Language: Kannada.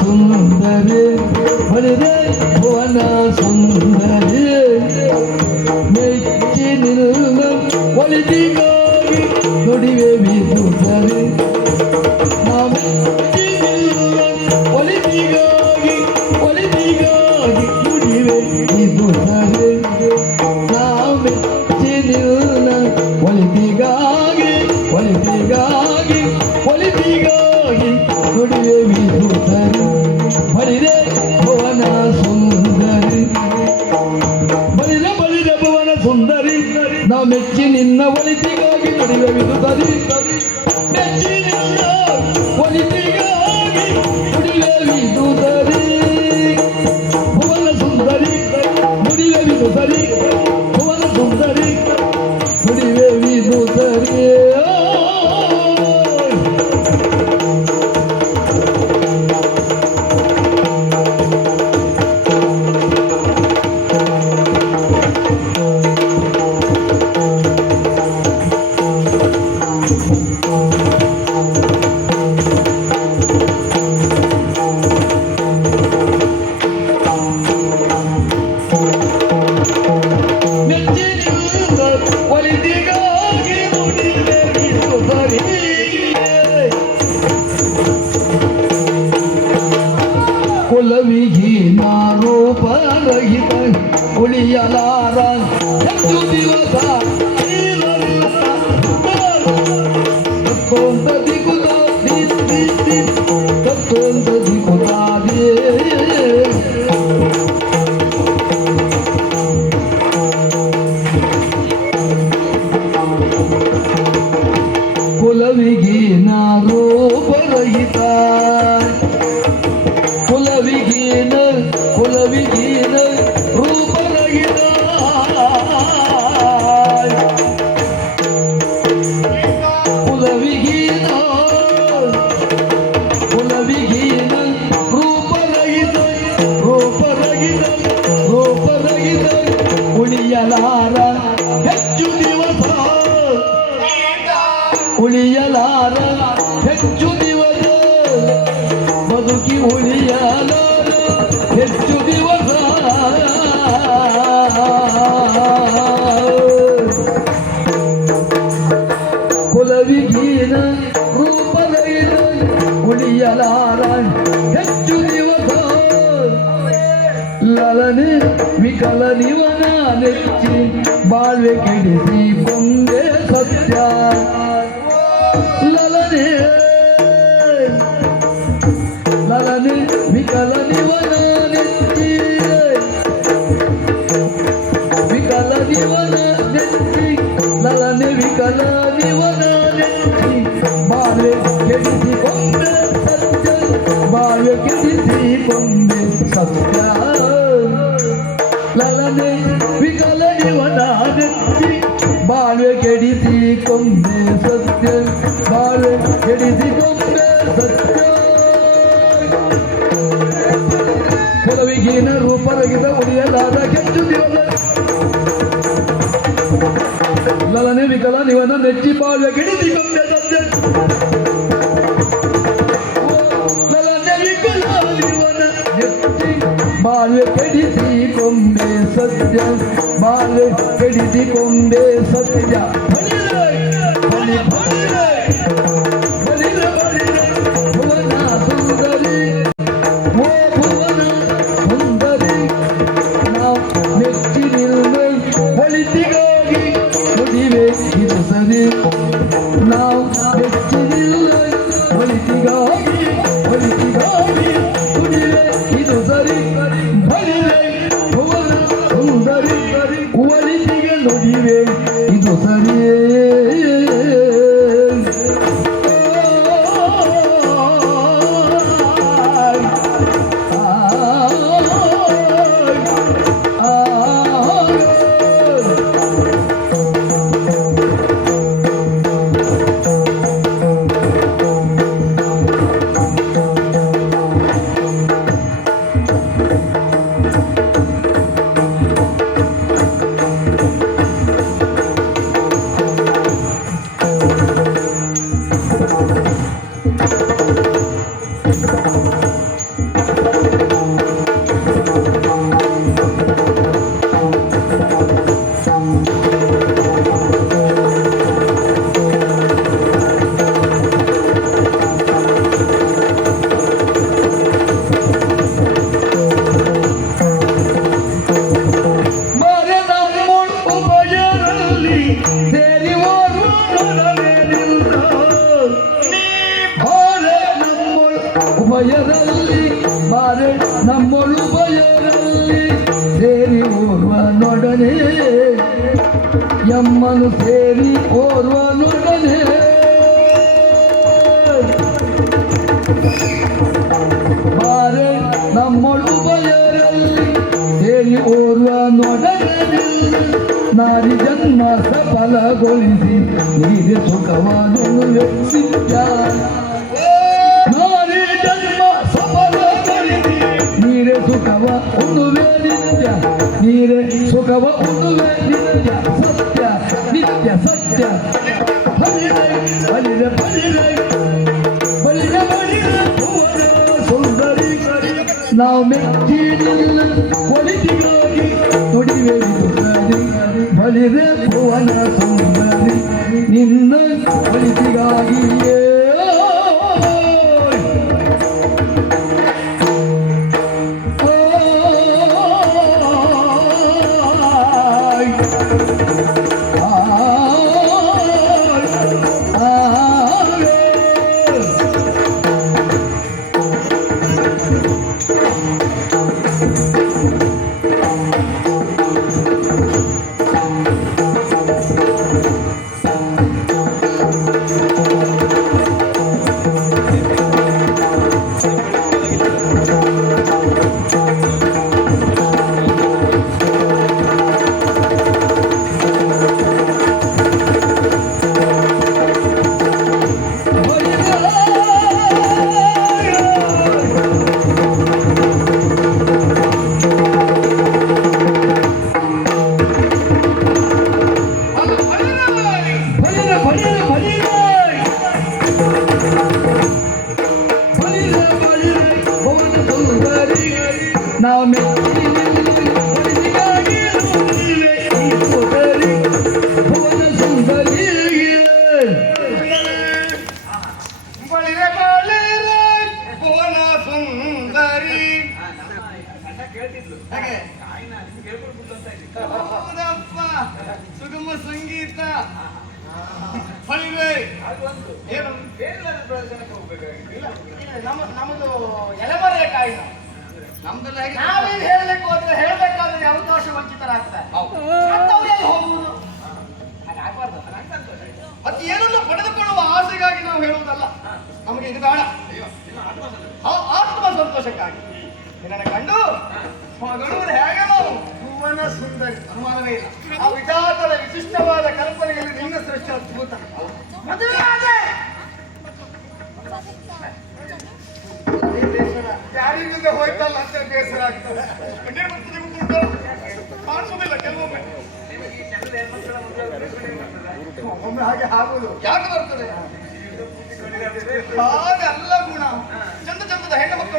ಸುಂದರಿ ಬಲಿದೆ ಭುವನ ಸುಂದರಿ ಮೆಚ್ಚಿ ನಿನ್ನ ಒಲಿದಿಗಾಗಿ ನುಡಿವೆ ಬೀಸುತ್ತರೆ ನಾ ಮೆಚ್ಚಿ ನಿನ್ನ ಒಲಿದಿಗಾಗಿ ನುಡಿವೆ ಬೀಸುತ್ತರೆ ನಾ ಮೆಚ್ಚಿ ನಿನ್ನ ಒಲಿದಿಗಾಗಿ ನುಡಿವೆ ಬೀಸುತ್ತರೆ ಬಲಿದೆ ಭುವನ ಸುಂದರಿ ಬಲಿದೆ ಭುವನ ಸುಂದರಿ ನಾ ಮೆಚ್ಚಿ ನಿನ್ನ ಒಲಿತಿಗಾಗಿ ನುಡಿವೆ ಬೀಸುತ್ತರಿ ಮೆಚ್ಚಿ ನಿನ್ನ ಒಲಿತಿಗಾಗಿ ನುಡಿವೆ ಬೀಸುತ್ತರಿ ಭುವನ ಸುಂದರಿ ನುಡಿವೆ ಬೀಸುತ್ತರಿ ಭುವನ ಸುಂದರಿ ನುಡಿವೆ ಬೀಸುತ್ತರಿ ಕುಲವಿಹೀನ ರೂಪರಹಿತ ಉಳಿಯಲಾರ ಹೆಚ್ಚು ದಿವಸ ಕುಲವಿಹೀನ ರೂಪರಹಿತ ಕುಲವಿಹೀನ ರೂಪರಹಿತ ಕುಲವಿಹೀನ ರೂಪರಹಿತ ಉಳಿಯಲಾರ ಹೆಚ್ಚು ದಿವಸ ಬದುಕಿ ಉಳಿಯಲಾರ ಹೆಚ್ಚು ದಿವಸ ಕುಲವಿಹೀನ ರೂಪರಹಿತ ಉಳಿಯಲಾರ ಹೆಚ್ಚು ದಿವಸ ಲಲನೆ ವಿಕಲ ನಿವನ ನೆಚ್ಚಿ ಬಾಳ್ವೆ ಕೆಡಿಸಿ ಕೊಂದೆ ಸತ್ಯ ಲಲನೆ ವಿಕಲ ನಿವನ ನೆಚ್ಚಿ ಲಲನೆ ವಿಕಲ ನಿವನ ನೆಚ್ಚಿ ಬಾಳ್ವೆ ಕೆಡಿಸಿ ಕೊಂದೆ ಸತ್ಯ ಲಲನೆ ವಿಕಲ ನಿವನ ನೆಚ್ಚಿ ಬಾಳ್ವೆ ಕೆಡಿಸಿ ಕೊಂದೆ ಸತ್ಯ ಕುಲವಿಹೀನ ರೂಪರಹಿತ ಉಳಿಯಲಾದ ಹೆಚ್ಚು ದಿವಸ ಲಲನೆ ವಿಕಲ ನಿವನ ನೆಚ್ಚಿ ಬಾಳ್ವೆ ಕೆಡಿಸಿ ಕೊಂದೆ ಸತ್ಯ ಲಲನೆ ವಿಕಲ ನಿವನ ನೆಚ್ಚಿ ಬಾಳ್ವೆ ಕೆಡಿಸಿ ಕೊಂದೆ ಸತ್ಯ ಭುವನ ಸುಂದರಿ ಓ ಭುವನ ಸುಂದರಿ ನಾವು ಮೆಚ್ಚಿ ನಿನ್ನ ಒಳಿತಿಗಾಗಿ ನುಡಿವೆ ಇದು ಸರಿ ನಾವು ಮೆಚ್ಚಿ ನಿನ್ನ ಒಳಿತಿಗಾಗಿ ನುಡಿವೆ ಇದು ಸರಿ ಬಲಿದೆ ಭುವನ ಸುಂದರಿ ಒಳಿತಿಗೆ ನುಡಿವೆ ಇದು ಸರಿಯೇ ಉಭಯರಲ್ಲಿ ಬಾರೆ ನಮ್ಮೊಳು ಉಭಯರಲ್ಲಿ ಸೇರಿ ಓರ್ವನೊಡನೆ ಎಮ್ಮನು ಸೇರಿ ಓರ್ವನೊಡನೆ ಬಾರೆ ನಮ್ಮೊಳು ಉಭಯರಲ್ಲಿ ಸೇರಿ ಓರ್ವನೊಡನೆ ನಾರಿ ಜನ್ಮ ಸಫಲಗೊಳಿಸಿ ನೀರೆ ಸುಖವಾದನು ವ್ಯಕ್ತಿತ್ಯ ನಾರಿ ಜನ್ಮ ಸಫಲಗೊಳಿಸಿ ನೀರೆ ಸುಖವ ಉಣ್ಣುವೆ ನಿತ್ಯ ನೀರೆ ಸುಖವ ಉಣ್ಣುವೆ ನಿತ್ಯ ಸತ್ಯ ನಿತ್ಯ ಸತ್ಯ ಬಲಿರೆ ಬಲಿರೆ ಬಲಿರೆ ಬಲಿರೆ ಬಲಿರೆ ಭುವನ ಸುಂದರಿ ನಾವು ಮೆಚ್ಚಿನಿಲ್ಲ ಒಳಿತಿಗಾಗಿ ನುಡಿವೆ ಬಲಿರೆ ಭುವನ ಸುಂದರಿ ನಿನ್ನ ಒಳಿತಿಗಾಗಿಯೇ ನಾವು ಭುವನ ಸುಂದರಿ ಭುವನ ಸುಂದರಿ ಸುಗಮ ಸಂಗೀತ ಏನು ನಮ್ಮದು ಎಲೆಮರೆಕಾಯಿ ನಮ್ದೆಲ್ಲ ನಾವೇನು ಹೇಳಲಿಕ್ಕೆ ಹೋದ್ರೆ ಹೇಳ್ಬೇಕಾದ್ರೆ ಅವಕಾಶ ವಂಚಿತರಾಗ್ತಾರೆ ಹೋಗುವುದು ಮತ್ತೆ ಏನನ್ನು ಪಡೆದುಕೊಳ್ಳುವ ಆಸೆಗಾಗಿ ನಾವು ಹೇಳುವುದಲ್ಲ ನಮಗೆ ಇದು ಬೇಡ ಆತ್ಮ ಸಂತೋಷಕ್ಕಾಗಿ ನಿನ್ನ ಕಂಡು ಮಗಳು ಹೇಗೆ ನಾವು ಭುವನ ಸುಂದರಿ ಅನುಮಾನವೇ ಇಲ್ಲ ಆ ವಿಧಾತದ ವಿಶಿಷ್ಟವಾದ ಕಲ್ಪನೆಯಲ್ಲಿ ನಿನ್ನ ಸೃಷ್ಟಿ ಅದ್ಭುತ ಯಾರಿಂದ ಹೋಯ್ತಲ್ಲ ಅಂತ ಬೇಸರ ಆಗ್ತದೆ ಕಾಣಿಸೋದಿಲ್ಲ ಕೆಲವೊಮ್ಮೆ ಒಮ್ಮೆ ಹಾಗೆ ಆಗುವುದು ಯಾಕೆ ಬರ್ತದೆ ಹಾಗೆಲ್ಲ ಗುಣ ಚಂದ ಚಂದದ ಹೆಣ್ಣು ಮಕ್ಕಳು